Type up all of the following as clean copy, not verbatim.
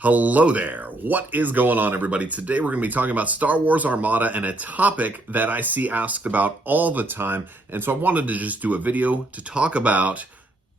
Hello there. What is going on, everybody? Today we're going to be talking about Star Wars Armada and a topic that I see asked about all the time. And so I wanted to just do a video to talk about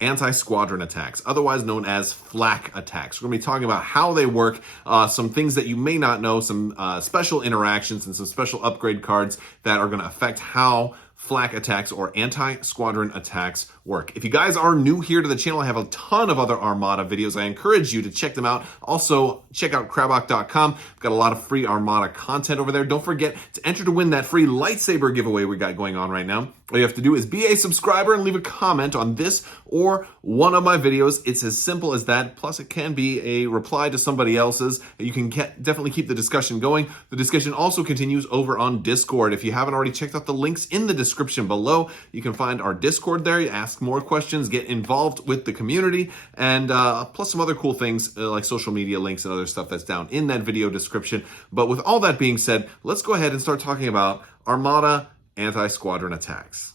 anti-squadron attacks, otherwise known as flak attacks. We're going to be talking about how they work, some things that you may not know, some special interactions and some special upgrade cards that are going to affect how flak attacks or anti-squadron attacks work. If you guys are new here to the channel, I have a ton of other Armada videos. I encourage you to check them out. Also, check out Crabbok.com. I've got a lot of free Armada content over there. Don't forget to enter to win that free lightsaber giveaway we got going on right now. All you have to do is be a subscriber and leave a comment on this or one of my videos. It's as simple as that. Plus, it can be a reply to somebody else's. You can definitely keep the discussion going. The discussion also continues over on Discord. If you haven't already checked out the links in the description below, you can find our Discord there. You ask more questions, get involved with the community, and plus some other cool things like social media links and other stuff that's down in that video description. But with all that being said, let's go ahead and start talking about Armada anti-squadron attacks.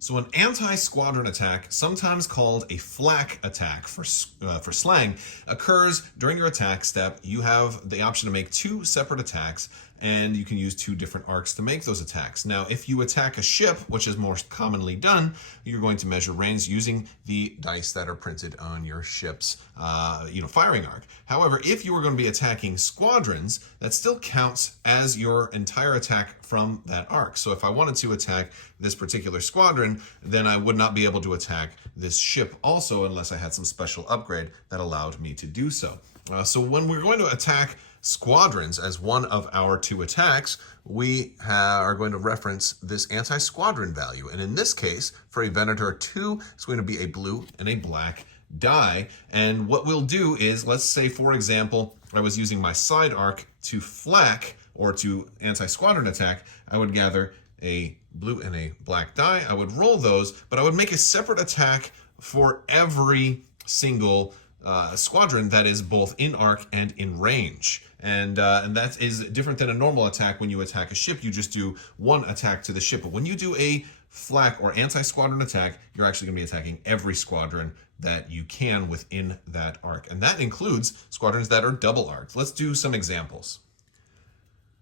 So an anti-squadron attack, sometimes called a flak attack for slang, occurs during your attack step. You have the option to make two separate attacks, and you can use two different arcs to make those attacks. Now, if you attack a ship, which is most commonly done, you're going to measure range using the dice that are printed on your ship's firing arc. However, if you were going to be attacking squadrons, that still counts as your entire attack from that arc. So if I wanted to attack this particular squadron, then I would not be able to attack this ship also unless I had some special upgrade that allowed me to do so. So when we're going to attack squadrons as one of our two attacks, we are going to reference this anti-squadron value. And in this case, for a Venator 2, it's going to be a blue and a black die. And what we'll do is, let's say, for example, I was using my side arc to flak or to anti-squadron attack. I would gather a blue and a black die. I would roll those, but I would make a separate attack for every single squadron that is both in arc and in range. And that is different than a normal attack. When you attack a ship, you just do one attack to the ship. But when you do a flak or anti-squadron attack, you're actually going to be attacking every squadron that you can within that arc. And that includes squadrons that are double arced. Let's do some examples.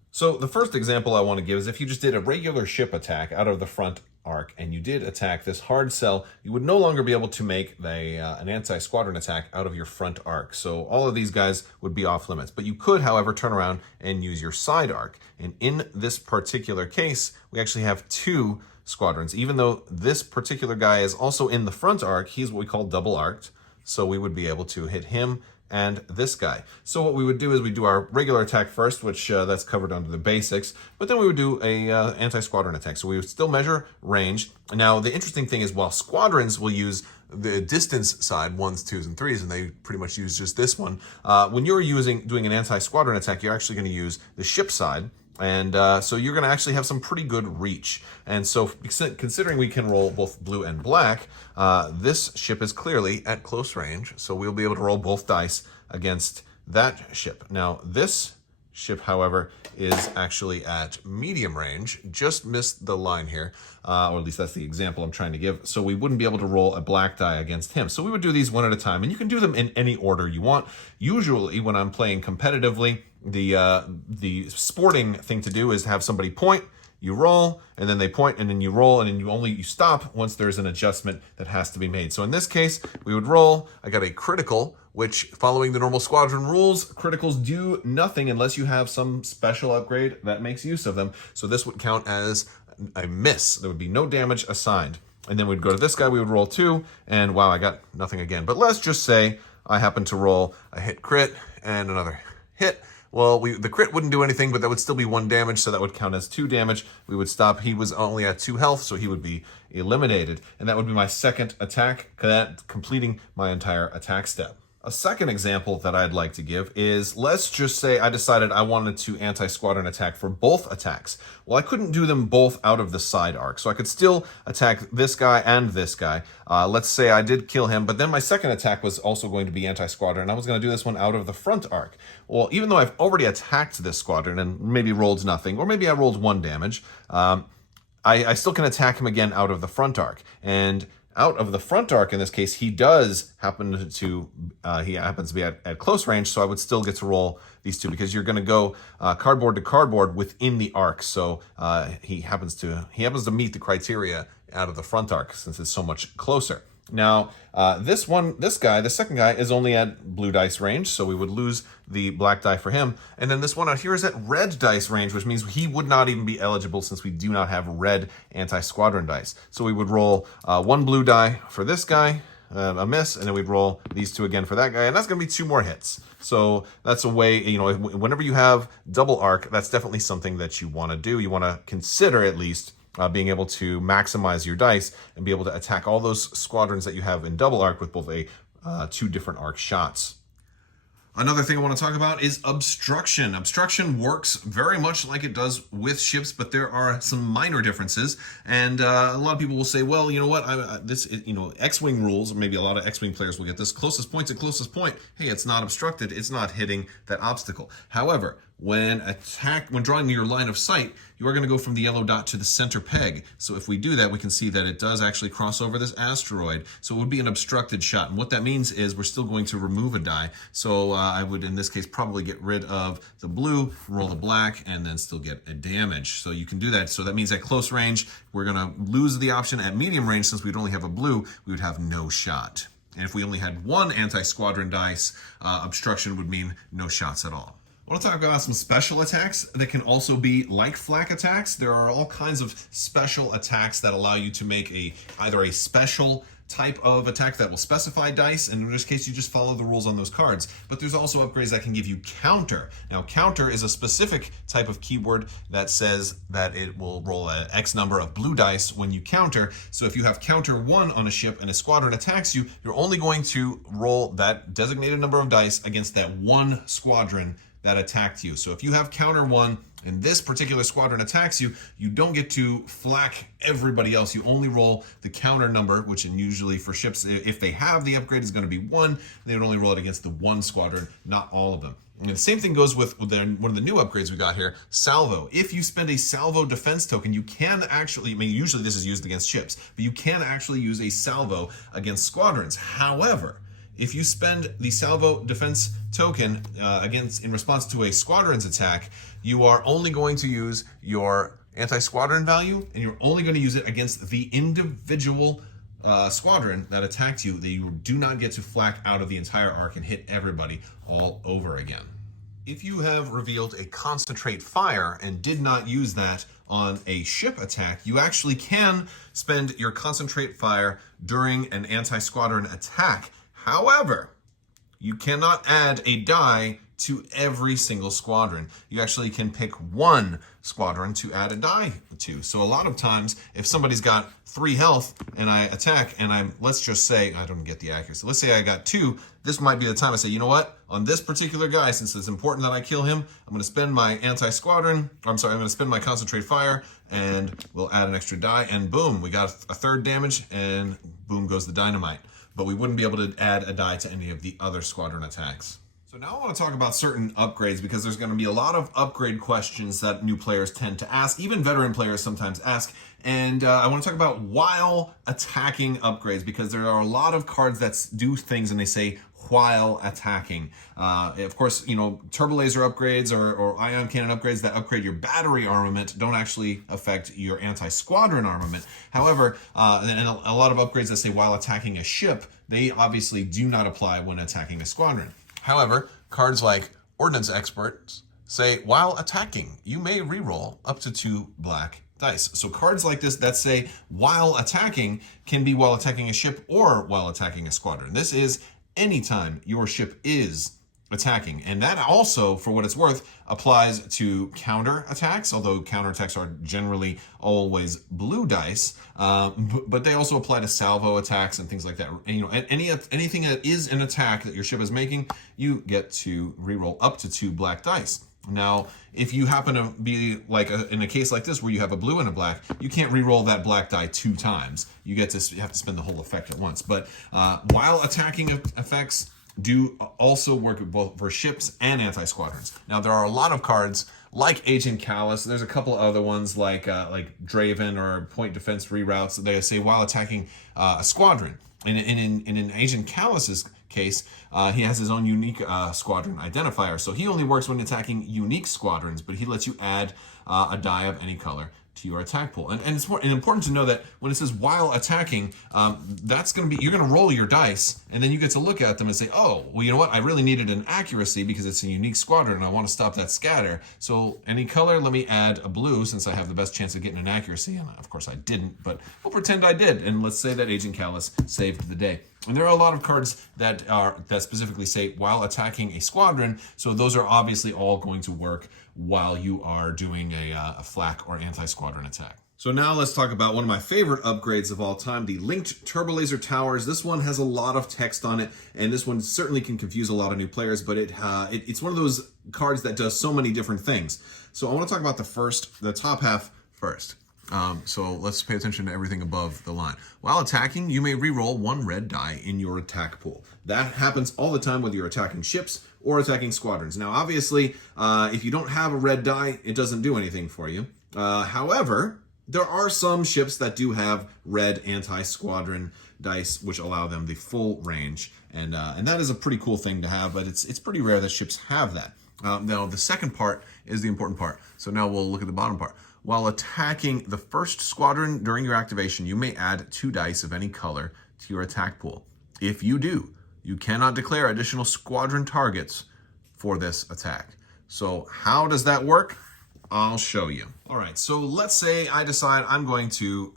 So the first example I want to give is if you just did a regular ship attack out of the front arc and you did attack this hard cell, you would no longer be able to make an anti-squadron attack out of your front arc. So all of these guys would be off limits. But you could, however, turn around and use your side arc. And in this particular case, we actually have two squadrons. Even though this particular guy is also in the front arc, he's what we call double arced. So we would be able to hit him and this guy. So what we would do is we do our regular attack first, which that's covered under the basics, but then we would do a anti-squadron attack. So we would still measure range. Now, the interesting thing is while squadrons will use the distance side, 1s, 2s, and 3s, and they pretty much use just this one, when you're doing an anti-squadron attack, you're actually going to use the ship side. And so you're going to actually have some pretty good reach. And so considering we can roll both blue and black, this ship is clearly at close range. So we'll be able to roll both dice against that ship. Now, this ship, however, is actually at medium range. Just missed the line here, or at least that's the example I'm trying to give. So we wouldn't be able to roll a black die against him. So we would do these one at a time, and you can do them in any order you want. Usually when I'm playing competitively, the sporting thing to do is have somebody point, you roll, and then they point, and then you roll, and then you stop once there's an adjustment that has to be made. So in this case, we would roll. I got a critical, which, following the normal squadron rules, criticals do nothing unless you have some special upgrade that makes use of them. So this would count as a miss. There would be no damage assigned. And then we'd go to this guy, we would roll 2, and wow, I got nothing again. But let's just say I happen to roll a hit crit and another hit. Well, the crit wouldn't do anything, but that would still be 1 damage, so that would count as 2 damage. We would stop. He was only at 2 health, so he would be eliminated. And that would be my second attack, completing my entire attack step. A second example that I'd like to give is, let's just say I decided I wanted to anti-squadron attack for both attacks. Well, I couldn't do them both out of the side arc, so I could still attack this guy and this guy. Let's say I did kill him, but then my second attack was also going to be anti-squadron, and I was going to do this one out of the front arc. Well, even though I've already attacked this squadron and maybe rolled nothing, or maybe I rolled 1 damage, I still can attack him again out of the front arc. And out of the front arc in this case, he does happen to he happens to be at close range, so I would still get to roll these two because you're going to go cardboard to cardboard within the arc. So he happens to meet the criteria out of the front arc since it's so much closer. Now, the second guy is only at blue dice range, so we would lose the black die for him. And then this one out here is at red dice range, which means he would not even be eligible since we do not have red anti-squadron dice. So we would roll one blue die for this guy, a miss, and then we'd roll these two again for that guy, and that's going to be 2 more hits. So that's a way, you know, whenever you have double arc, that's definitely something that you want to do. You want to consider at least being able to maximize your dice and be able to attack all those squadrons that you have in double arc with both 2 different arc shots. Another thing I want to talk about is obstruction. Obstruction works very much like it does with ships, but there are some minor differences. And a lot of people will say, well, you know what, X-Wing rules, or maybe a lot of X-Wing players will get this, closest point's a closest point. Hey, it's not obstructed, it's not hitting that obstacle. However, when drawing your line of sight, you are going to go from the yellow dot to the center peg. So if we do that, we can see that it does actually cross over this asteroid. So it would be an obstructed shot. And what that means is we're still going to remove a die. So I would, in this case, probably get rid of the blue, roll the black, and then still get a damage. So you can do that. So that means at close range, we're going to lose the option. At medium range, since we'd only have a blue, we would have no shot. And if we only had 1 anti-squadron dice, obstruction would mean no shots at all. I want to talk about some special attacks that can also be like flak attacks. There are all kinds of special attacks that allow you to make either a special type of attack that will specify dice, and in this case you just follow the rules on those cards. But there's also upgrades that can give you counter. Now, counter is a specific type of keyword that says that it will roll an X number of blue dice when you counter. So if you have counter 1 on a ship and a squadron attacks you, you're only going to roll that designated number of dice against that one squadron that attacked you. So if you have counter 1 and this particular squadron attacks you, you don't get to flak everybody else. You only roll the counter number, which usually for ships, if they have the upgrade, is going to be 1. They would only roll it against the one squadron, not all of them. And the same thing goes with one of the new upgrades we got here, salvo. If you spend a salvo defense token, you can actually, usually this is used against ships, but you can actually use a salvo against squadrons. However, if you spend the salvo defense token in response to a squadron's attack, you are only going to use your anti-squadron value, and you're only going to use it against the individual squadron that attacked you. That you do not get to flak out of the entire arc and hit everybody all over again. If you have revealed a concentrate fire and did not use that on a ship attack, you actually can spend your concentrate fire during an anti-squadron attack. However, you cannot add a die to every single squadron. You actually can pick 1 squadron to add a die to. So a lot of times, if somebody's got 3 health and I attack and let's just say, I don't get the accuracy, let's say I got 2, this might be the time I say, you know what, on this particular guy, since it's important that I kill him, I'm going to spend my I'm going to spend my concentrate fire, and we'll add an extra die, and boom, we got a 3rd damage, and boom goes the dynamite. But we wouldn't be able to add a die to any of the other squadron attacks. So now I want to talk about certain upgrades, because there's going to be a lot of upgrade questions that new players tend to ask, even veteran players sometimes ask. And I want to talk about while attacking upgrades, because there are a lot of cards that do things and they say while attacking. Of course, turbo laser upgrades or ion cannon upgrades that upgrade your battery armament don't actually affect your anti-squadron armament. However, and a lot of upgrades that say while attacking a ship, they obviously do not apply when attacking a squadron. However, cards like Ordnance Experts say while attacking, you may reroll up to 2 black dice. So cards like this that say while attacking can be while attacking a ship or while attacking a squadron. This is anytime your ship is attacking. And that also, for what it's worth, applies to counter attacks, although counter attacks are generally always blue dice, but they also apply to salvo attacks and things like that. And anything that is an attack that your ship is making, you get to reroll up to 2 black dice. Now, if you happen to be in a case like this where you have a blue and a black, you can't re-roll that black die 2 times. You have to spend the whole effect at once. But while attacking effects do also work both for ships and anti-squadrons. Now, there are a lot of cards like Agent Callus. There's a couple other ones like Draven or Point Defense Reroutes. They say while attacking a squadron. And in Agent Callus's case, he has his own unique squadron identifier. So he only works when attacking unique squadrons, but he lets you add a die of any color to your attack pool. And it's important to know that when it says while attacking, that's going to be, you're going to roll your dice, and then you get to look at them and say, oh, well, you know what? I really needed an accuracy because it's a unique squadron and I want to stop that scatter. So any color, let me add a blue since I have the best chance of getting an accuracy. And of course I didn't, but we'll pretend I did. And let's say that Agent Callus saved the day. And there are a lot of cards that specifically say while attacking a squadron, so those are obviously all going to work while you are doing a flak or anti-squadron attack. So now let's talk about one of my favorite upgrades of all time, the Linked Turbo Laser Towers. This one has a lot of text on it, and this one certainly can confuse a lot of new players, but it's one of those cards that does so many different things. So I want to talk about the top half first. So let's pay attention to everything above the line. While attacking, you may re-roll one red die in your attack pool. That happens all the time whether you're attacking ships or attacking squadrons. Now, obviously, if you don't have a red die, it doesn't do anything for you. However, there are some ships that do have red anti-squadron dice, which allow them the full range. And that is a pretty cool thing to have, but it's pretty rare that ships have that. Now, the second part is the important part. So now we'll look at the bottom part. While attacking the first squadron during your activation, you may add 2 dice of any color to your attack pool. If you do, you cannot declare additional squadron targets for this attack. So how does that work? I'll show you. All right, so let's say I decide I'm going to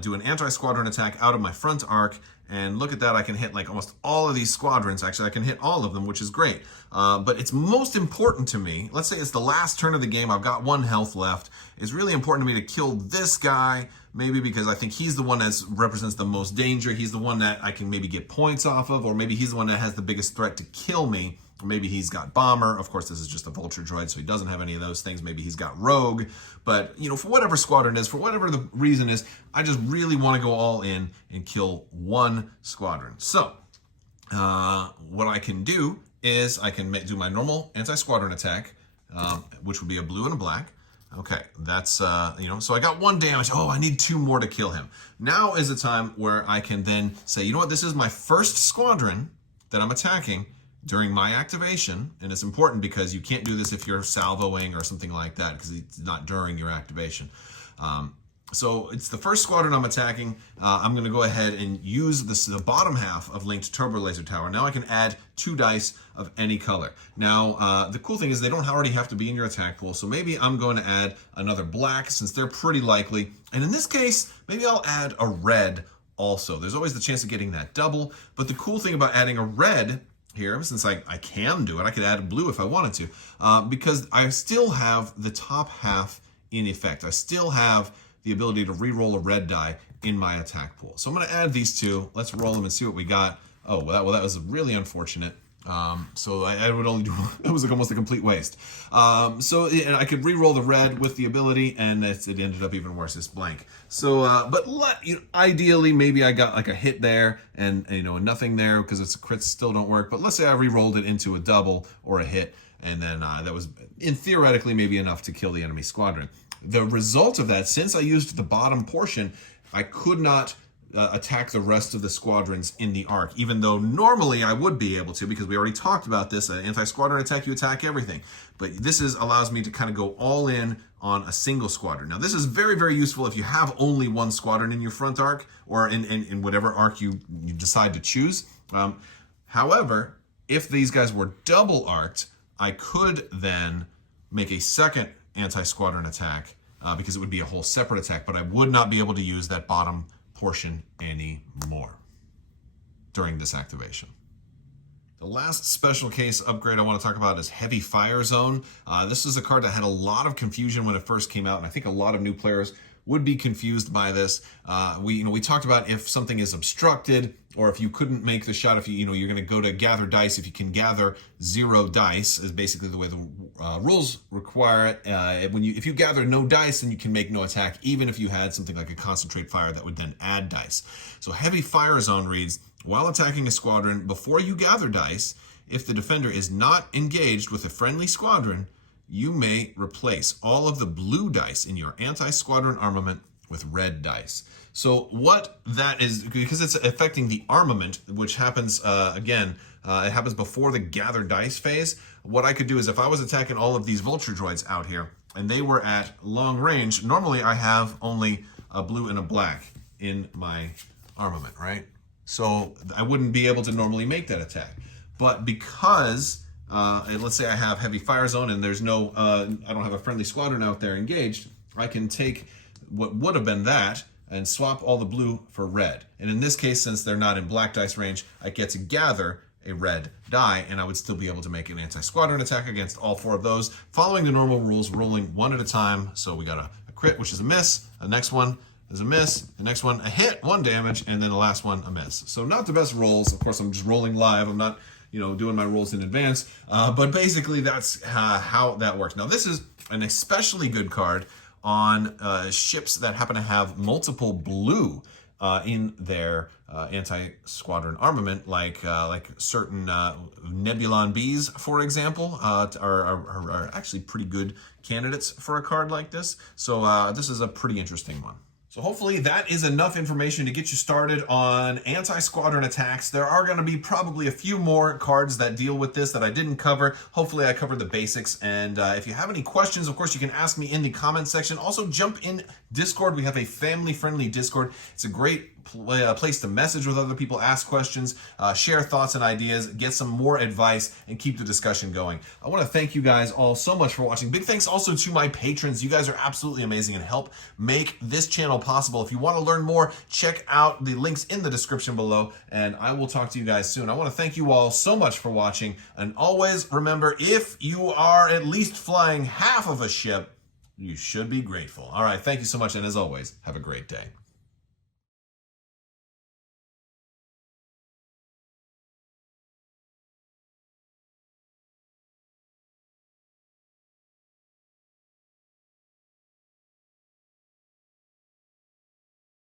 do an anti-squadron attack out of my front arc, and look at that, I can hit like almost all of these squadrons. Actually, I can hit all of them, which is great. But it's most important to me, let's say it's the last turn of the game, I've got 1 health left. It's really important to me to kill this guy, maybe because I think he's the one that represents the most danger. He's the one that I can maybe get points off of, or maybe he's the one that has the biggest threat to kill me. Or maybe he's got bomber. Of course, this is just a vulture droid, so he doesn't have any of those things. Maybe he's got rogue. But, you know, for whatever squadron is, for whatever the reason is, I just really want to go all in and kill 1 squadron. So, what I can do is I can do my normal anti-squadron attack, which would be a blue and a black. Okay, that's, so I got 1 damage. Oh, I need 2 more to kill him. Now is the time where I can then say, you know what, this is my first squadron that I'm attacking during my activation, and it's important because you can't do this if you're salvoing or something like that, because it's not during your activation. So it's the first squadron I'm attacking. I'm going to go ahead and use the bottom half of Linked Turbo Laser Tower. Now I can add 2 dice of any color. Now, the cool thing is they don't already have to be in your attack pool, so maybe I'm going to add another black since they're pretty likely. And in this case, maybe I'll add a red also. There's always the chance of getting that double, but the cool thing about adding a red here, since I can do it, I could add a blue if I wanted to, because I still have the top half in effect. I still have the ability to re-roll a red die in my attack pool. So I'm going to add these 2. Let's roll them and see what we got. Oh, well, that was really unfortunate. So I would only do, it was like almost a complete waste. So and I could re-roll the red with the ability, and it ended up even worse. It's blank. So, but ideally, maybe I got like a hit there and nothing there because it's a crits still don't work. But let's say I re-rolled it into a double or a hit, and then that was theoretically maybe enough to kill the enemy squadron. The result of that, since I used the bottom portion, I could not attack the rest of the squadrons in the arc, even though normally I would be able to, because we already talked about this. An anti-squadron attack, you attack everything. But this allows me to kind of go all in on a single squadron. Now, this is very, very useful if you have only 1 squadron in your front arc, or in whatever arc you decide to choose. However, if these guys were double arced, I could then make a second anti-squadron attack, because it would be a whole separate attack, but I would not be able to use that bottom portion anymore during this activation. The last special case upgrade I want to talk about is Heavy Fire Zone. This is a card that had a lot of confusion when it first came out, and I think a lot of new players would be confused by this. We talked about if something is obstructed, or if you couldn't make the shot, if you're going to go to gather dice, if you can gather 0 dice, is basically the way the rules require it. If you gather no dice, then you can make no attack, even if you had something like a concentrate fire that would then add dice. So Heavy Fire Zone reads, while attacking a squadron before you gather dice, if the defender is not engaged with a friendly squadron, you may replace all of the blue dice in your anti-squadron armament with red dice. So what that is, because it's affecting the armament, which happens, it happens before the gather dice phase. What I could do is, if I was attacking all of these vulture droids out here, and they were at long range, normally I have only a blue and a black in my armament, right? So I wouldn't be able to normally make that attack. But because, let's say I have heavy fire zone and there's no, I don't have a friendly squadron out there engaged, I can take what would have been that and swap all the blue for red. And in this case, since they're not in black dice range, I get to gather a red die, and I would still be able to make an anti-squadron attack against all 4 of those, following the normal rules, rolling 1 at a time. So we got a crit, which is a miss. The next one is a miss. The next one, a hit, 1 damage, and then the last one, a miss. So not the best rolls. Of course, I'm just rolling live. I'm not, doing my rolls in advance. But basically, that's how that works. Now, this is an especially good card on ships that happen to have multiple blue in their anti-squadron armament, like certain Nebulon Bs, for example, are actually pretty good candidates for a card like this. So this is a pretty interesting one. So hopefully that is enough information to get you started on anti-squadron attacks. There are going to be probably a few more cards that deal with this that I didn't cover. Hopefully I covered the basics. And if you have any questions, of course, you can ask me in the comment section. Also, jump in Discord. We have a family-friendly Discord. It's a great place to message with other people, ask questions, share thoughts and ideas, get some more advice, and keep the discussion going. I want to thank you guys all so much for watching. Big thanks also to my patrons. You guys are absolutely amazing and help make this channel possible. If you want to learn more, check out the links in the description below, and I will talk to you guys soon. I want to thank you all so much for watching, and always remember, if you are at least flying half of a ship, you should be grateful. All right, thank you so much, and as always, have a great day.